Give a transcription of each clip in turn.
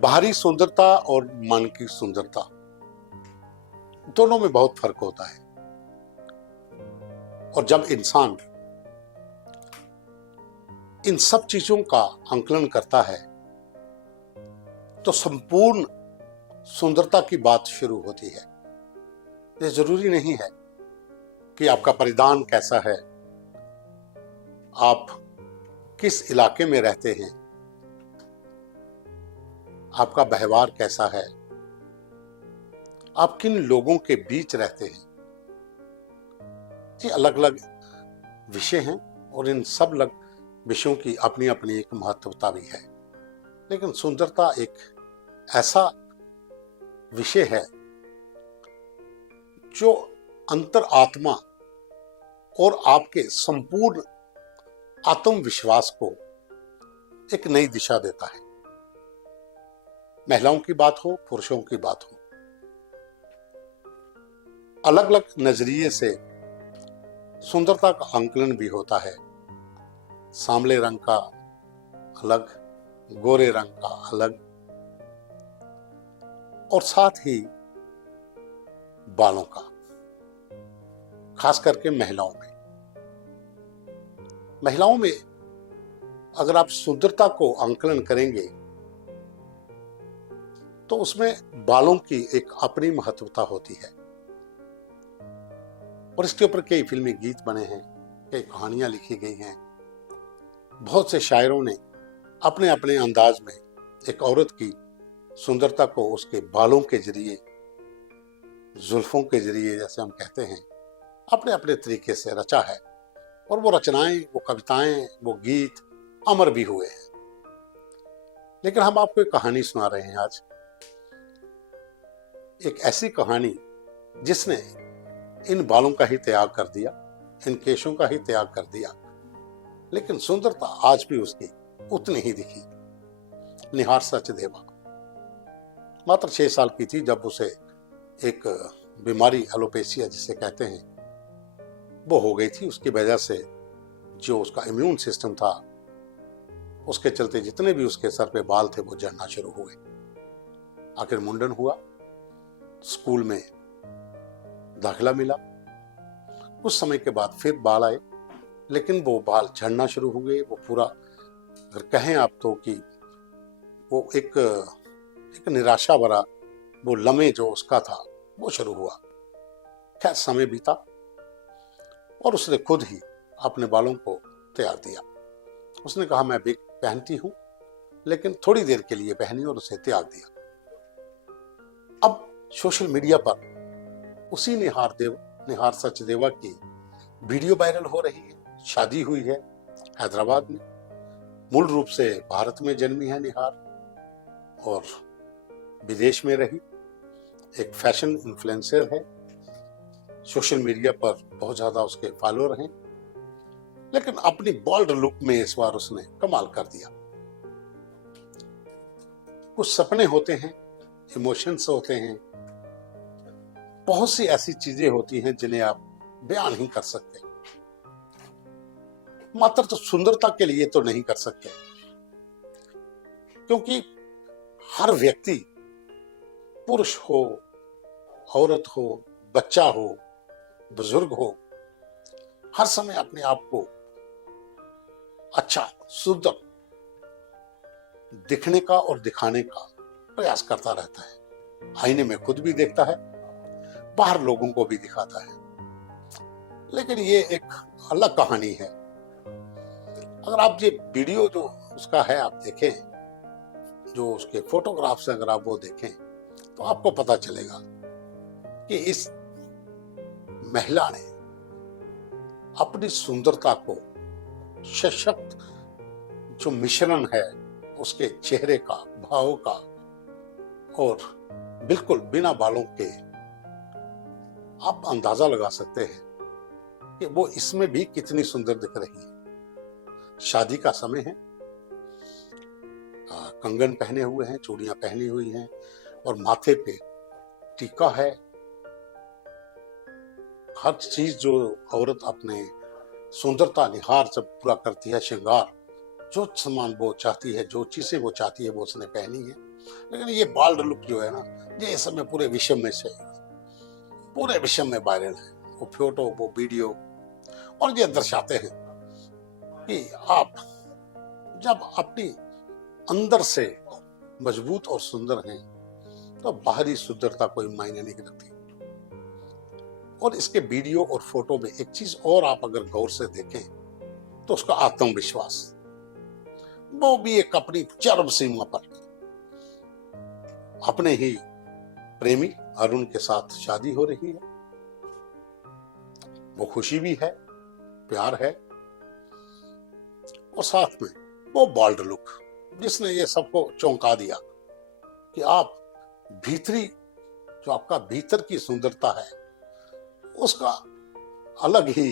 बाहरी सुंदरता और मन की सुंदरता दोनों में बहुत फर्क होता है। और जब इंसान इन सब चीजों का आंकलन करता है तो संपूर्ण सुंदरता की बात शुरू होती है। ये जरूरी नहीं है कि आपका परिधान कैसा है, आप किस इलाके में रहते हैं, आपका व्यवहार कैसा है, आप किन लोगों के बीच रहते हैं। ये अलग अलग विषय हैं और इन सब अलग विषयों की अपनी अपनी एक महत्वता भी है। लेकिन सुंदरता एक ऐसा विषय है जो अंतर आत्मा और आपके संपूर्ण आत्मविश्वास को एक नई दिशा देता है। महिलाओं की बात हो, पुरुषों की बात हो, अलग अलग नजरिए से सुंदरता का आंकलन भी होता है। सांवले रंग का अलग, गोरे रंग का अलग, और साथ ही बालों का, खास करके महिलाओं में अगर आप सुंदरता को आंकलन करेंगे तो उसमें बालों की एक अपनी महत्वता होती है। और इसके ऊपर कई फिल्मी गीत बने हैं, कई कहानियां लिखी गई हैं। बहुत से शायरों ने अपने अपने अंदाज में एक औरत की सुंदरता को उसके बालों के जरिए, जुल्फों के जरिए, जैसे हम कहते हैं, अपने अपने तरीके से रचा है। और वो रचनाएं, वो कविताएं, वो गीत अमर भी हुए हैं। लेकिन हम आपको एक कहानी सुना रहे हैं आज, एक ऐसी कहानी जिसने इन बालों का ही त्याग कर दिया, इन केशों का ही त्याग कर दिया, लेकिन सुंदरता आज भी उसकी उतनी ही दिखी। निहार सचदेवा मात्र 6 साल की थी जब उसे एक बीमारी, एलोपेशिया जिसे कहते हैं, वो हो गई थी। उसकी वजह से जो उसका इम्यून सिस्टम था, उसके चलते जितने भी उसके सर पे बाल थे वो झड़ना शुरू हुए। आखिर मुंडन हुआ, स्कूल में दाखिला मिला। कुछ समय के बाद फिर बाल आए, लेकिन वो बाल झड़ना शुरू हो गए। वो पूरा, अगर कहें आप तो, कि वो एक निराशा भरा वो लम्हे जो उसका था वो शुरू हुआ। खैर, समय बीता और उसने खुद ही अपने बालों को त्याग दिया। उसने कहा, मैं भी पहनती हूं, लेकिन थोड़ी देर के लिए पहनी और उसे त्याग दिया। अब सोशल मीडिया पर उसी निहार सचदेवा की वीडियो वायरल हो रही है। शादी हुई है हैदराबाद में। मूल रूप से भारत में जन्मी है निहार और विदेश में रही। एक फैशन इन्फ्लुएंसर है, सोशल मीडिया पर बहुत ज्यादा उसके फॉलोअर हैं। लेकिन अपनी बोल्ड लुक में इस बार उसने कमाल कर दिया। कुछ सपने होते हैं, इमोशंस होते हैं, बहुत सी ऐसी चीजें होती हैं जिन्हें आप बयान नहीं कर सकते। मात्र तो सुंदरता के लिए तो नहीं कर सकते, क्योंकि हर व्यक्ति, पुरुष हो, औरत हो, बच्चा हो, बुजुर्ग हो, हर समय अपने आप को अच्छा, सुंदर दिखने का और दिखाने का प्रयास करता रहता है। आईने में खुद भी देखता है, बाहर लोगों को भी दिखाता है। लेकिन ये एक अलग कहानी है। अगर आप ये वीडियो जो उसका है आप देखें, जो उसके फोटोग्राफ्स अगर आप वो देखें, तो आपको पता चलेगा कि इस महिला ने अपनी सुंदरता को सशक्त जो मिश्रण है उसके चेहरे का, भाव का, और बिल्कुल बिना बालों के आप अंदाजा लगा सकते हैं कि वो इसमें भी कितनी सुंदर दिख रही है। शादी का समय है, कंगन पहने हुए हैं, चूड़ियां पहनी हुई हैं और माथे पे टीका है। हर चीज जो औरत अपने सुंदरता निहार जब पूरा करती है, श्रृंगार, जो सामान वो चाहती है, जो चीजें वो चाहती है वो उसने पहनी है। लेकिन ये बाल्ड लुक जो है ना, ये इस समय पूरे विश्व में से पूरे विश्व में वायरल है। वो फोटो, वो वीडियो, और ये दर्शाते हैं कि आप जब अपनी अंदर से मजबूत और सुंदर हैं तो बाहरी सुंदरता कोई मायने नहीं रखती। और इसके वीडियो और फोटो में एक चीज और आप अगर गौर से देखें तो उसका आत्मविश्वास, वो भी एक अपनी चरम सीमा पर अपने ही प्रेमी अरुण के साथ शादी हो रही है। वो खुशी भी है, प्यार है, और साथ में वो बाल्ड लुक जिसने ये सबको चौंका दिया कि आप भीतरी, जो आपका भीतर की सुंदरता है उसका अलग ही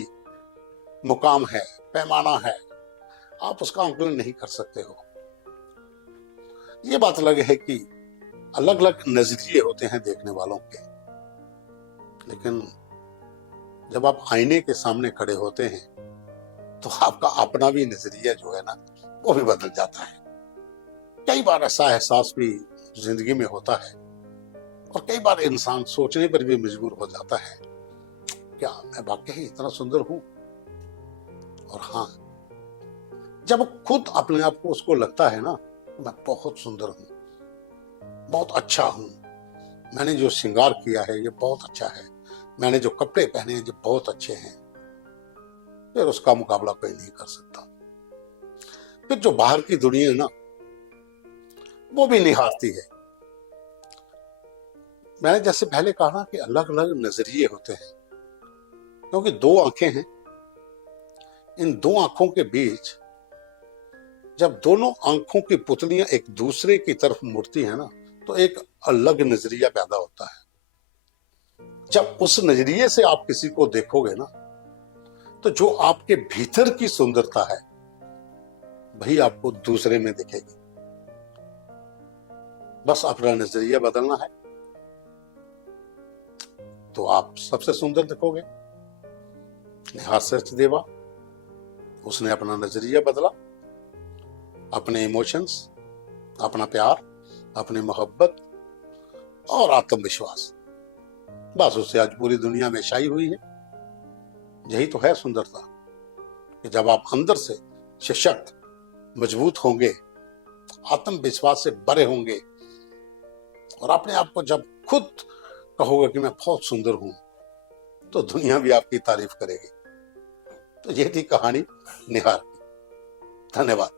मुकाम है, पैमाना है, आप उसका आंकलन नहीं कर सकते हो। ये बात अलग है कि अलग अलग नजरिए होते हैं देखने वालों के, लेकिन जब आप आईने के सामने खड़े होते हैं तो आपका अपना भी नजरिया जो है ना वो भी बदल जाता है। कई बार ऐसा एहसास भी जिंदगी में होता है, और कई बार इंसान सोचने पर भी मजबूर हो जाता है, क्या मैं वाकई इतना सुंदर हूं? और हाँ, जब खुद अपने आप को उसको लगता है ना, मैं बहुत सुंदर हूं, बहुत अच्छा हूं, मैंने जो श्रृंगार किया है ये बहुत अच्छा है, मैंने जो कपड़े पहने हैं ये बहुत अच्छे हैं, फिर उसका मुकाबला कोई नहीं कर सकता। फिर जो बाहर की दुनिया है ना वो भी निहारती है। मैंने जैसे पहले कहा ना कि अलग अलग नजरिए होते हैं, क्योंकि दो आंखें हैं। इन दो आंखों के बीच जब दोनों आंखों की पुतलियां एक दूसरे की तरफ मुड़ती है ना तो एक अलग नजरिया पैदा होता है। जब उस नजरिए से आप किसी को देखोगे ना तो जो आपके भीतर की सुंदरता है वही आपको दूसरे में दिखेगी। बस अपना नजरिया बदलना है तो आप सबसे सुंदर दिखोगे। निहार सचदेवा, उसने अपना नजरिया बदला, अपने इमोशंस, अपना प्यार, अपनी मोहब्बत और आत्मविश्वास, बस उससे आज पूरी दुनिया में छाई हुई है। यही तो है सुंदरता, कि जब आप अंदर से सशक्त, मजबूत होंगे, आत्मविश्वास से भरे होंगे और अपने आप को जब खुद कहोगे कि मैं बहुत सुंदर हूं तो दुनिया भी आपकी तारीफ करेगी। तो ये थी कहानी निहार की। धन्यवाद।